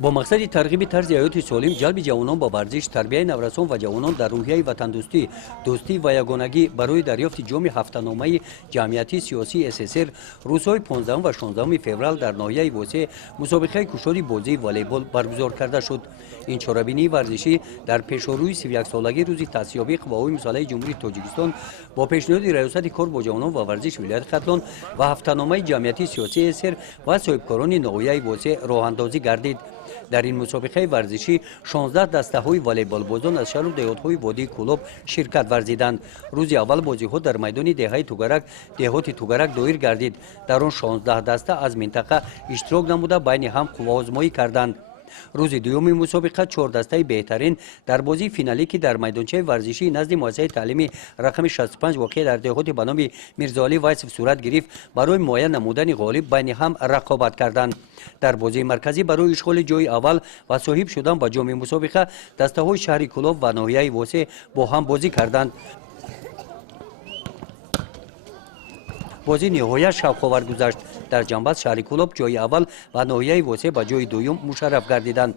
با مقصد ترغیب طرز حیات سالم جلب جوانان با ورزش تربیت نورسان و جوانان در روحیه وطن دوستی و یگانگی برای دریافت جام هفته‌نامه جمعیتی سیاسی SSR روزهای 15 و 16 فوریه در ناحیه وسه مسابقه کشتی بازی والیبال برگزار کرده شد. این چهاربینی ورزشی در پیشروی 31 سالگی روز تاسیابی قوای مسلح جمهوری تاجیکستان با پیشنهاد ریاست کار با جوانان و ورزش ولایت ختلان و هفته‌نامه جمعیتی سیاسی SSR و صاحبکاران ناحیه وسه راه اندازی گردید. در این مسابقه ورزشی 16 دسته های والیبال بازان از شهر و دهات های وادی کلوب شرکت ورزیدند. روز اول بازی ها در میدان دهات توگرک دایر گردید. در آن 16 دسته از منطقه اشتراک نموده بین هم قوا آزمایی کردند. روز دوم مسابقه 4 دسته بهترین در بازی فینالی که در میدانچه ورزشی نزد مؤسسه تعلیمی رقم 65 واقع در دهات به نام میرزاعلی وایسف صورت گرفت برای معین نمودن غالب بین هم رقابت کردند. در بازی مرکزی برای اشغال جای اول و صاحب شدن با جام مسابقه دسته های شهر کلوب و ناحیه وسه با هم بازی کردند. بازی نهایت شوق‌آور گذشت. در جنبش شهر کلوب جای اول و ناحیه وسه با جای دوم مشرف گردیدند.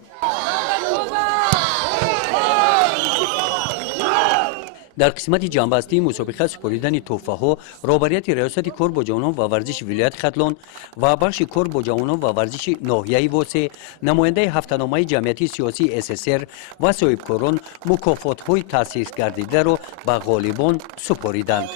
در قسمت جنبستی مسابقه سپاریدن تحفه ها رهبریت ریاست کار با جوانان و ورزش ولایت ختلان و بخش کار با جوانان و ورزش ناحیه وسه نماینده هفته‌نامه جمعیتی سیاسی SSR و صاحبکاران مکافات های تأسیس گردیده را به غالبان سپاریدند.